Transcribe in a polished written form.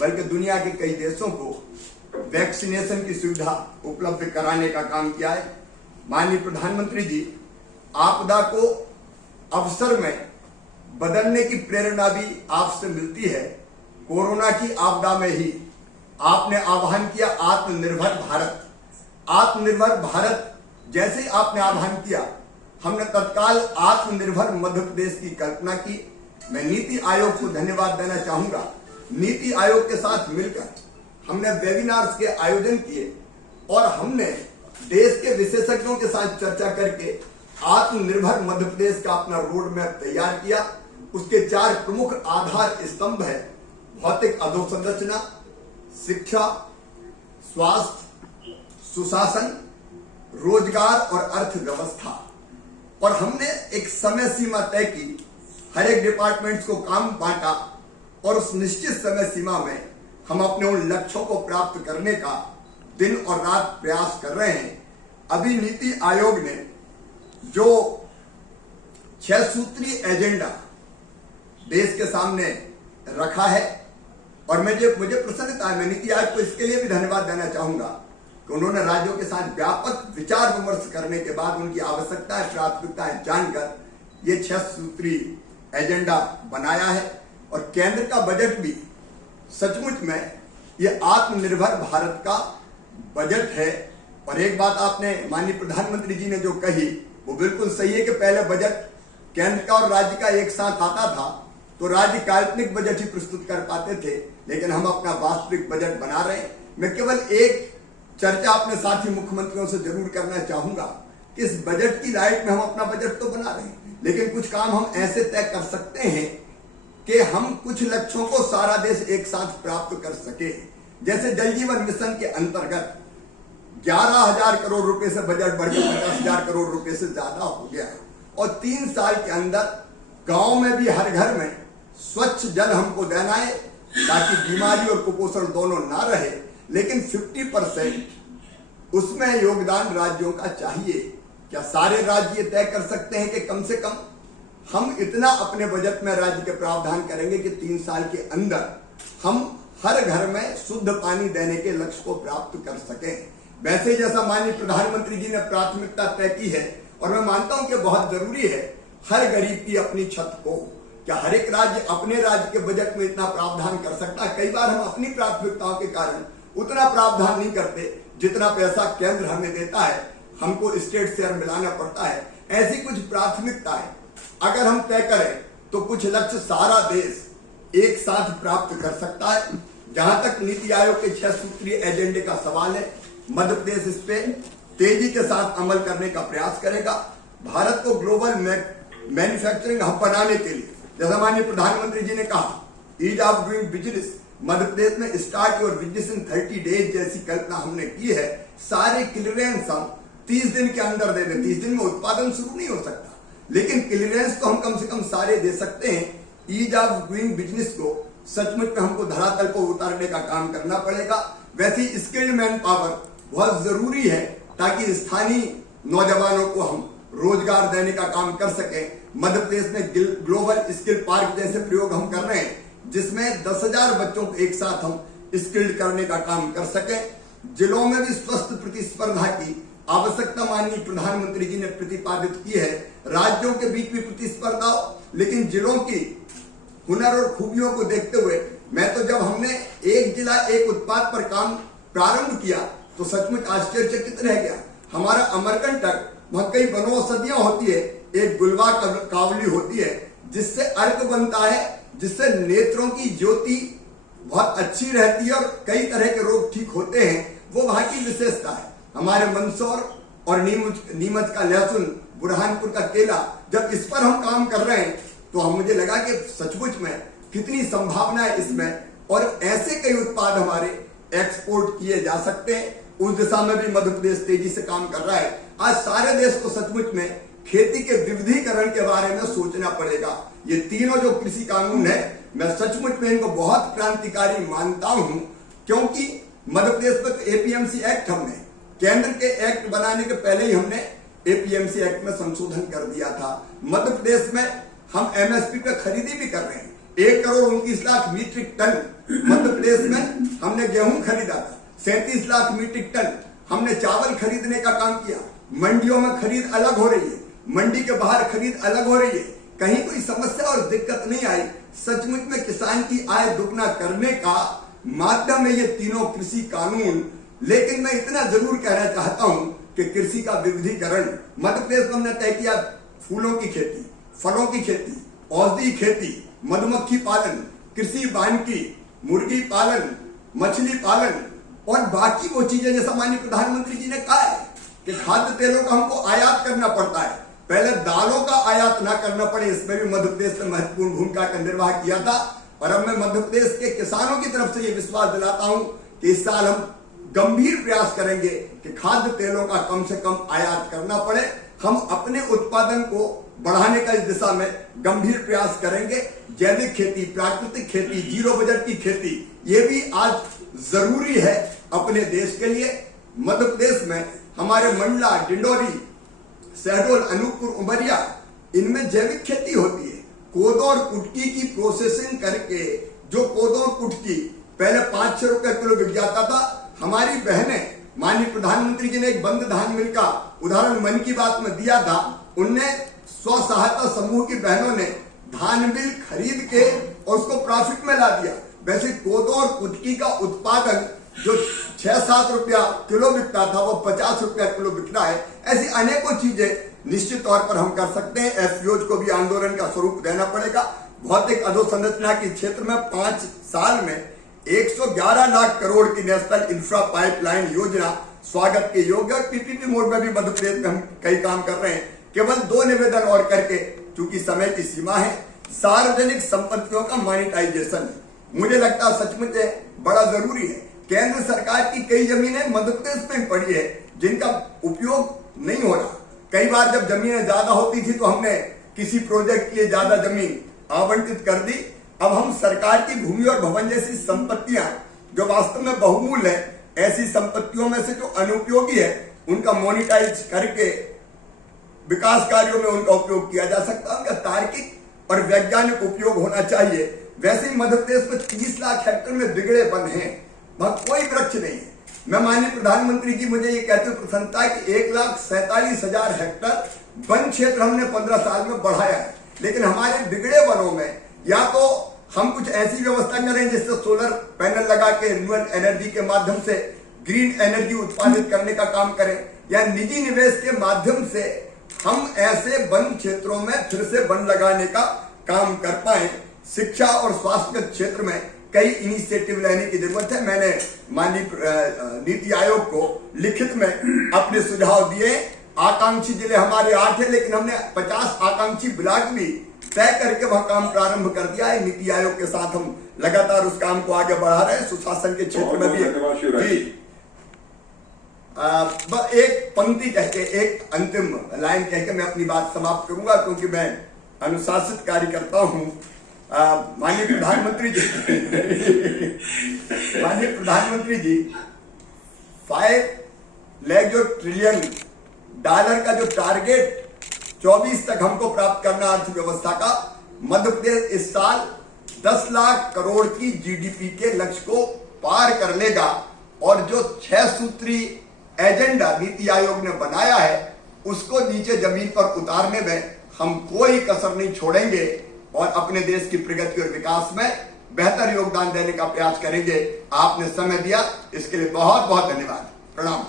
बल्कि दुनिया के कई देशों को वैक्सीनेशन की सुविधा उपलब्ध कराने का काम किया है। माननीय प्रधानमंत्री जी, आपदा को अवसर में बदलने की प्रेरणा भी आपसे मिलती है। कोरोना की आपदा में ही आपने आह्वान किया आत्मनिर्भर भारत। आत्मनिर्भर भारत जैसे आपने आह्वान किया, हमने तत्काल आत्मनिर्भर मध्य प्रदेश की कल्पना की। मैं नीति आयोग को धन्यवाद देना चाहूंगा। नीति आयोग के साथ मिलकर हमने वेबिनार्स के आयोजन किए और हमने देश के विशेषज्ञों के साथ चर्चा करके आत्मनिर्भर मध्य प्रदेश का अपना रोड मैप तैयार किया। उसके 4 प्रमुख आधार स्तंभ है: भौतिक अधोसंरचना, शिक्षा, स्वास्थ्य, सुशासन, रोजगार और अर्थव्यवस्था। और हमने एक समय सीमा तय की, हर एक डिपार्टमेंट्स को काम बांटा और उस निश्चित समय सीमा में हम अपने उन लक्ष्यों को प्राप्त करने का दिन और रात प्रयास कर रहे हैं। अभी नीति आयोग ने जो 6 सूत्रीय एजेंडा देश के सामने रखा है और मुझे प्रसन्नता है, मैं नीति आयोग को इसके लिए भी धन्यवाद देना चाहूंगा कि उन्होंने राज्यों के साथ व्यापक विचार विमर्श करने के बाद उनकी आवश्यकताएं, प्राथमिकताएं जानकर ये 6 सूत्रीय एजेंडा बनाया है। और केंद्र का बजट भी सचमुच में ये आत्मनिर्भर भारत का बजट है। और एक बात आपने माननीय प्रधानमंत्री जी ने जो कही वो बिल्कुल सही है कि पहले बजट केंद्र का और राज्य का एक साथ आता था तो राज्य काल्पनिक बजट ही प्रस्तुत कर पाते थे, लेकिन हम अपना वास्तविक बजट बना रहे हैं। मैं केवल एक चर्चा अपने साथी मुख्यमंत्रियों से जरूर करना चाहूंगा कि इस बजट की लाइट में हम अपना बजट तो बना रहे हैं, लेकिन कुछ काम हम ऐसे तय कर सकते हैं कि हम कुछ लक्ष्यों को सारा देश एक साथ प्राप्त कर सके। जैसे जल जीवन मिशन के अंतर्गत 11,000 करोड़ रुपए से बजट बढ़कर 50,000 करोड़ रुपए से ज्यादा हो गया और 3 साल के अंदर गांव में भी हर घर में स्वच्छ जल हमको देना है ताकि बीमारी और कुपोषण दोनों ना रहे। लेकिन 50% उसमें योगदान राज्यों का चाहिए। क्या सारे राज्य तय कर सकते हैं कि कम से कम हम इतना अपने बजट में राज्य के प्रावधान करेंगे कि 3 साल के अंदर हम हर घर में शुद्ध पानी देने के लक्ष्य को प्राप्त कर सकें? वैसे जैसा माननीय प्रधानमंत्री जी ने प्राथमिकता तय की है और मैं मानता हूं कि बहुत जरूरी है हर गरीब की अपनी छत को। क्या हर एक राज्य अपने राज्य के बजट में इतना प्रावधान कर सकता है? कई बार हम अपनी प्राथमिकताओं के कारण उतना प्रावधान नहीं करते जितना पैसा केंद्र हमें देता है, हमको स्टेट शेयर मिलाना पड़ता है। ऐसी कुछ प्राथमिकताएं अगर हम तय करें तो कुछ लक्ष्य सारा देश एक साथ प्राप्त कर सकता है। जहां तक नीति आयोग के 6 सूत्रीय एजेंडे का सवाल है, मध्य प्रदेश इस पे तेजी के साथ अमल करने का प्रयास करेगा। भारत को ग्लोबल मैन्युफैक्चरिंग हब बनाने के लिए, जैसा माननीय प्रधानमंत्री जी ने कहा, ease of doing business, Madhya Pradesh में start your business in 30 days जैसी कल्पना हमने की है। सारे क्लियरेंस हम 30 दिन के अंदर दे दें। 30 दिन में उत्पादन शुरू नहीं हो सकता, लेकिन क्लियरेंस तो हम कम से कम सारे दे सकते हैं। ईज ऑफ डूइंग बिजनेस को सचमुच में हमको धरातल को उतारने का काम करना पड़ेगा। वैसे स्किल्ड मैन पावर बहुत जरूरी है ताकि स्थानीय नौजवानों को हम रोजगार देने का काम कर सकें। मध्य प्रदेश में ग्लोबल स्किल पार्क जैसे प्रयोग हम कर रहे हैं जिसमें 10,000 बच्चों को एक साथ हम स्किल्ड करने का काम कर सकें। जिलों में भी स्वस्थ प्रतिस्पर्धा की आवश्यकता माननीय प्रधानमंत्री जी ने प्रतिपादित की है। राज्यों के बीच भी प्रतिस्पर्धा हो, लेकिन जिलों की हुनर और खूबियों को देखते हुए मैं तो जब हमने एक जिला एक उत्पाद पर काम प्रारंभ किया तो सचमुच आश्चर्यचकित रह गया। हमारा अमरकंटक, वहां कई वनौषधियां होती है, एक गुलवा कावली होती है जिससे अर्क बनता है, जिससे नेत्रों की ज्योति बहुत अच्छी रहती है और कई तरह के रोग ठीक होते हैं। वो वहां की विशेषता है। हमारे मंदसौर और नीमच का लहसुन, बुरहानपुर का केला, जब इस पर हम काम कर रहे हैं तो मुझे लगा कि सचमुच में कितनी संभावना है इसमें और ऐसे कई उत्पाद हमारे एक्सपोर्ट किए जा सकते हैं। उस दिशा में भी मध्य प्रदेश तेजी से काम कर रहा है। आज सारे देश को सचमुच में खेती के विविधीकरण के बारे में सोचना पड़ेगा। ये तीनों जो कृषि कानून है, मैं सचमुच में इनको बहुत क्रांतिकारी मानता हूं, क्योंकि मध्य प्रदेश में तो एपीएमसी एक्ट हमने केंद्र के एक्ट बनाने के पहले ही हमने एपीएमसी एक्ट में संशोधन कर दिया था। मध्य प्रदेश में हम एमएसपी पे खरीदी भी कर रहे हैं। 1,29,00,000 मीट्रिक टन मध्य प्रदेश में हमने गेहूं खरीदा था। 37 लाख मीट्रिक टन हमने चावल खरीदने का काम किया। मंडियों में खरीद अलग हो रही है, मंडी के बाहर खरीद अलग हो रही है, कहीं कोई समस्या और दिक्कत नहीं आई। सचमुच में किसान की आय दुगना करने का माध्यम है ये तीनों कृषि कानून। लेकिन मैं इतना जरूर कहना चाहता हूं कि कृषि का विविधीकरण मध्य प्रदेश में हमने तय किया। फूलों की खेती, फलों की खेती, औषधि खेती, मधुमक्खी पालन, कृषि वानिकी, मुर्गी पालन, मछली पालन और बाकी वो चीजें जैसा माननीय प्रधानमंत्री जी ने कहा है कि खाद्य तेलों का हमको आयात करना पड़ता है, पहले दालों का आयात ना करना पड़े, इसमें भी मध्य प्रदेश ने महत्वपूर्ण भूमिका का निर्वाह किया था। और अब मैं मध्य प्रदेश के किसानों की तरफ से ये विश्वास दिलाता हूं कि इस साल हम गंभीर प्रयास करेंगे कि खाद्य तेलों का कम से कम आयात करना पड़े। हम अपने उत्पादन को बढ़ाने का इस दिशा में गंभीर प्रयास करेंगे। जैविक खेती, प्राकृतिक खेती, जीरो बजट की खेती, ये भी आज जरूरी है अपने देश के लिए। मध्य प्रदेश में हमारे मंडला, डिंडोरी, शहडोल, अनूपपुर, उमरिया, इनमें जैविक खेती होती है। कोदो और कुटकी की प्रोसेसिंग करके जो कोदो और कुटकी पहले 5-6 रुपए किलो बिक जाता था, हमारी बहनें, माननीय प्रधानमंत्री जी ने एक बंद धान मिल का उदाहरण मन की बात में दिया था। उनने स्व सहायता समूह की बहनों ने धान मिल खरीद के और उसको प्रॉफिट में ला दिया। वैसे कोदो और कुटकी का उत्पादन जो 6-7 रुपया किलो बिकता था वो 50 रुपया किलो बिक रहा है। ऐसी अनेकों चीजें निश्चित तौर पर हम कर सकते हैं। एफपीओज को भी आंदोलन का स्वरूप देना पड़ेगा। भौतिक अधोसंरचना के क्षेत्र में 5 साल में 111 लाख करोड़ की नेशनल इंफ्रा पाइपलाइन योजना स्वागत के योग्य है। पीपीपी मोड में भी मध्य प्रदेश में हम कई काम कर रहे हैं। केवल 2 निवेदन और करके, चूंकि समय की सीमा है, सार्वजनिक संपत्तियों का मॉनिटाइजेशन मुझे लगता है सचमुच बड़ा जरूरी है। केंद्र सरकार की कई जमीनें मध्य प्रदेश में पड़ी है जिनका उपयोग नहीं हो रहा। कई बार जब जमीनें ज्यादा होती थी तो हमने किसी प्रोजेक्ट के लिए ज्यादा जमीन आवंटित कर दी। अब हम सरकार की भूमि और भवन जैसी संपत्तियां जो वास्तव में बहुमूल्य है, ऐसी संपत्तियों में से जो अनुपयोगी है उनका मोनिटाइज करके विकास कार्यों में उनका उपयोग किया जा सकता है। उनका तार्किक और वैज्ञानिक उपयोग होना चाहिए। वैसे ही मध्य प्रदेश में 30 लाख हेक्टेयर में बिगड़े वन हैं, वहां कोई वृक्ष नहीं है। मैं माननीय प्रधानमंत्री जी मुझे ये कहते हुए प्रसन्नता है कि 1,47,000 हेक्टेयर वन क्षेत्र हमने 15 साल में बढ़ाया है। लेकिन हमारे बिगड़े वनों में या तो हम कुछ ऐसी व्यवस्था करें जिससे सोलर पैनल लगा के रिन्यूएबल एनर्जी के माध्यम से ग्रीन एनर्जी उत्पादित करने का काम करें, या निजी निवेश के माध्यम से हम ऐसे वन क्षेत्रों में फिर से वन लगाने का काम कर पाए। शिक्षा और स्वास्थ्य के क्षेत्र में कई इनिशिएटिव लेने की जरूरत है। मैंने माननीय नीति आयोग को लिखित में अपने सुझाव दिए। आकांक्षी जिले हमारे 8 है, लेकिन हमने 50 आकांक्षी ब्लॉक भी तय करके वह काम प्रारंभ कर दिया है। नीति आयोग के साथ हम लगातार उस काम को आगे बढ़ा रहे हैं। सुशासन के क्षेत्र में भी एक पंक्ति कह के, एक अंतिम लाइन कह के मैं अपनी बात समाप्त करूंगा, क्योंकि मैं अनुशासित कार्यकर्ता हूं। माननीय प्रधानमंत्री जी $5 ट्रिलियन का जो टारगेट 24 तक हमको प्राप्त करना अर्थव्यवस्था का, मध्य प्रदेश इस साल 10 लाख करोड़ की जीडीपी के लक्ष्य को पार कर लेगा। और जो 6 सूत्री एजेंडा नीति आयोग ने बनाया है उसको नीचे जमीन पर उतारने में हम कोई कसर नहीं छोड़ेंगे और अपने देश की प्रगति और विकास में बेहतर योगदान देने का प्रयास करेंगे। आपने समय दिया, इसके लिए बहुत बहुत धन्यवाद। प्रणाम।